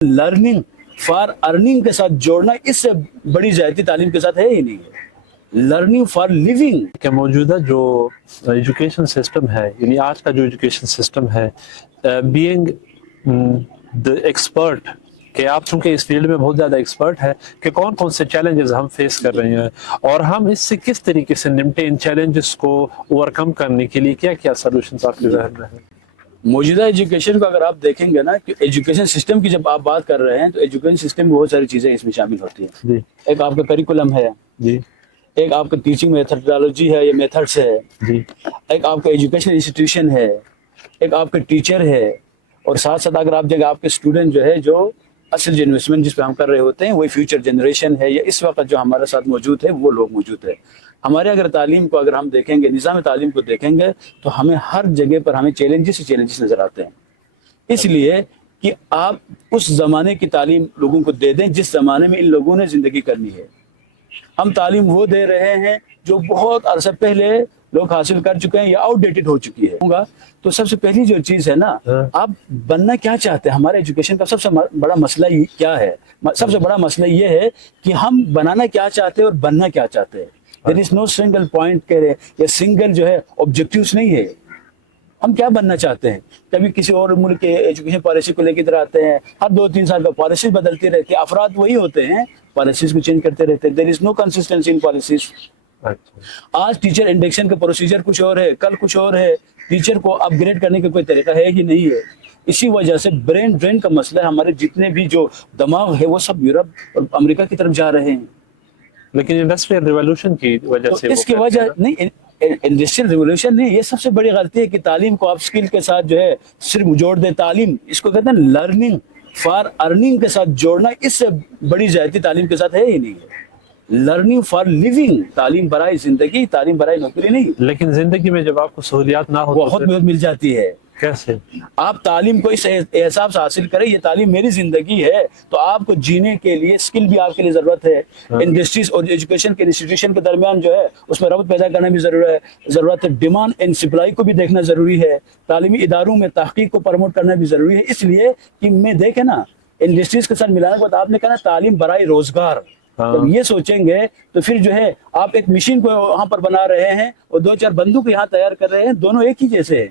Learning for earning کے ساتھ جوڑنا اس سے بڑی زیادتی تعلیم کے ساتھ ہے ہی نہیں ہے. Learning for living. کہ موجودہ جو ایجوکیشن سسٹم ہے، یعنی آج کا جو ایجوکیشن سسٹم ہے، بینگ دا ایکسپرٹ، کہ آپ چونکہ اس فیلڈ میں بہت زیادہ ایکسپرٹ ہے کہ کون کون سے چیلنجز ہم فیس کر رہے ہیں اور ہم اس سے کس طریقے سے نمٹے، ان چیلنجز کو اوور کم کرنے کے لیے کیا کیا سولوشنز آپ کے ذہن میں ہیں؟ موجودہ ایجوکیشن کو اگر آپ دیکھیں گے نا کہ ایجوکیشن سسٹم کی جب آپ بات کر رہے ہیں تو ایجوکیشن سسٹم میں بہت ساری چیزیں اس میں شامل ہوتی ہیں. جی ایک آپ کا کریکولم ہے، جی ایک آپ کا ٹیچنگ میتھڈالوجی ہے یا میتھڈس ہے، جی ایک آپ کا ایجوکیشن انسٹیٹیوشن ہے، ایک آپ کا ٹیچر ہے، اور ساتھ ساتھ اگر آپ دیکھیں آپ کے اسٹوڈنٹ جو ہے، جو اصل جو انویسٹمنٹ جس پہ ہم کر رہے ہوتے ہیں وہی فیوچر جنریشن ہے، یا اس وقت جو ہمارے ساتھ موجود ہے وہ لوگ موجود ہے. ہمارے اگر تعلیم کو اگر ہم دیکھیں گے، نظام تعلیم کو دیکھیں گے تو ہمیں ہر جگہ پر ہمیں چیلنجز نظر آتے ہیں. اس لیے کہ آپ اس زمانے کی تعلیم لوگوں کو دے دیں جس زمانے میں ان لوگوں نے زندگی کرنی ہے. ہم تعلیم وہ دے رہے ہیں جو بہت عرصہ پہلے لوگ حاصل کر چکے ہیں یا آؤٹ ڈیٹڈ ہو چکی ہے. تو سب سے پہلی جو چیز ہے نا، آپ بننا کیا چاہتے ہیں. ہمارے ایجوکیشن کا سب سے بڑا مسئلہ کیا ہے؟ سب سے بڑا مسئلہ یہ ہے کہ ہم بنانا کیا چاہتے ہیں اور بننا کیا چاہتے ہیں. دیر از نو سنگل پوائنٹ کہہ رہے یا سنگل جو ہے آبجیکٹیوز نہیں ہے. ہم کیا بننا چاہتے ہیں؟ کبھی کسی اور ملک کے ایجوکیشن پالیسی کو لے کے ادھر آتے ہیں، ہر 2-3 سال کا پالیسی بدلتی رہتی ہے. افراد وہی ہوتے ہیں، پالیسیز کو چینج کرتے رہتے ہیں. دیر از نو کنسسٹنسی ان پالیسیز. آج ٹیچر انڈکشن کا پروسیجر کچھ اور ہے، کل کچھ اور ہے. ٹیچر کو اپ گریڈ کرنے کا کوئی طریقہ ہے ہی نہیں ہے. اسی وجہ سے برین ڈرین کا مسئلہ ہے. ہمارے جتنے بھی جو دماغ ہے وہ سب یورپ اور امریکہ کی طرف جا رہے ہیں. لیکن انڈسٹریل ریولوشن کی وجہ سے اس کی وجہ نہیں، انڈسٹریل ریولوشن نہیں، یہ سب سے بڑی غلطی ہے کہ تعلیم کو آپ سکل کے ساتھ جو ہے صرف جوڑ دیں. تعلیم اس کو کہتے ہیں لرننگ فار ارننگ کے ساتھ جوڑنا اس سے بڑی زیادتی تعلیم کے ساتھ ہے ہی نہیں ہے. لرننگ فار لیونگ، تعلیم برائے زندگی، تعلیم برائے نوکری نہیں. لیکن زندگی میں جب آپ کو سہولیات نہ ہو تو بہت مل جاتی ہے. کیسے آپ تعلیم کو اس احساس حاصل کریں یہ تعلیم میری زندگی ہے، تو آپ کو جینے کے لیے اسکل بھی آپ کے لیے ضرورت ہے. انڈسٹریز اور ایجوکیشن کے انسٹیٹیوشن کے درمیان جو ہے اس میں ربط پیدا کرنا بھی ضرورت ہے. ڈیمانڈ اینڈ سپلائی کو بھی دیکھنا ضروری ہے. تعلیمی اداروں میں تحقیق کو پروموٹ کرنا بھی ضروری ہے. اس لیے کہ میں دیکھیں نا انڈسٹریز کے ساتھ ملانے کے بعد آپ نے کہا نا تعلیم برائے روزگار. جب یہ سوچیں گے تو پھر جو ہے آپ ایک مشین کو وہاں پر بنا رہے ہیں اور 2-4 بندوں کو یہاں تیار کر رہے ہیں، دونوں ایک ہی جیسے ہیں.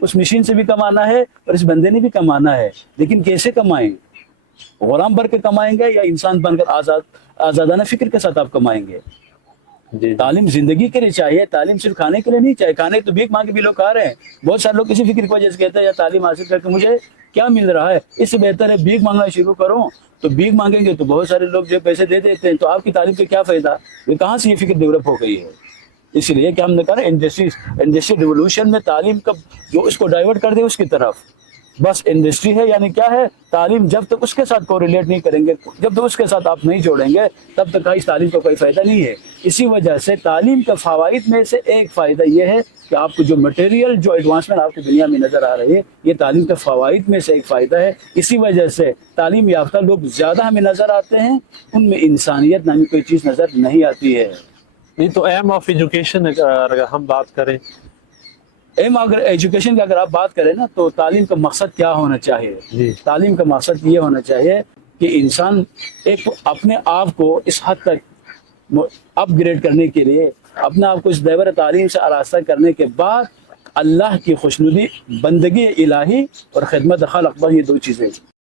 اس مشین سے بھی کمانا ہے اور اس بندے نے بھی کمانا ہے، لیکن کیسے کمائیں؟ غلام بن کے کمائیں گے یا انسان بن کر آزادانہ فکر کے ساتھ آپ کمائیں گے؟ تعلیم زندگی کے لیے چاہیے، تعلیم صرف کھانے کے لیے نہیں چاہیے. کھانے تو بھیک مانگ کے بھی لوگ کھا رہے ہیں. بہت سارے لوگ کسی فکر کی وجہ سے کہتے ہیں یا تعلیم حاصل کر کے مجھے کیا مل رہا ہے، اس سے بہتر ہے بھیک مانگنا شروع کرو. تو بھیک مانگیں گے تو بہت سارے لوگ جو پیسے دے دیتے ہیں، تو آپ کی تعلیم کا کیا فائدہ؟ یہ کہاں سے یہ فکر ڈیولپ ہو گئی ہے؟ اس لیے کہ ہم نے کہا انڈسٹریل ریولوشن میں تعلیم کا جو اس کو ڈائیورٹ کر دے اس کی طرف. بس انڈسٹری ہے یعنی کیا ہے، تعلیم جب تک اس کے ساتھ کوریلیٹ نہیں کریں گے، جب تک اس کے ساتھ آپ نہیں جوڑیں گے، تب تک اس تعلیم کا کوئی فائدہ نہیں ہے. اسی وجہ سے تعلیم کے فوائد میں سے ایک فائدہ یہ ہے کہ آپ کو جو مٹیریل جو ایڈوانسمنٹ آپ کی دنیا میں نظر آ رہی ہے، یہ تعلیم کے فوائد میں سے ایک فائدہ ہے. اسی وجہ سے تعلیم یافتہ لوگ زیادہ ہمیں نظر آتے ہیں، ان میں انسانیت نامی کوئی چیز نظر نہیں آتی ہے. نہیں تو ایم آف ایجوکیشن اگر ہم بات کریں، اگر ایجوکیشن کی اگر آپ بات کریں نا تو تعلیم کا مقصد کیا ہونا چاہیے؟ تعلیم کا مقصد یہ ہونا چاہیے کہ انسان ایک اپنے آپ کو اس حد تک اپ گریڈ کرنے کے لیے اپنے آپ کو اس دائرہ تعلیم سے آراستہ کرنے کے بعد اللہ کی خوشنودی، بندگی الہی اور خدمت خلق، بس یہ 2 چیزیں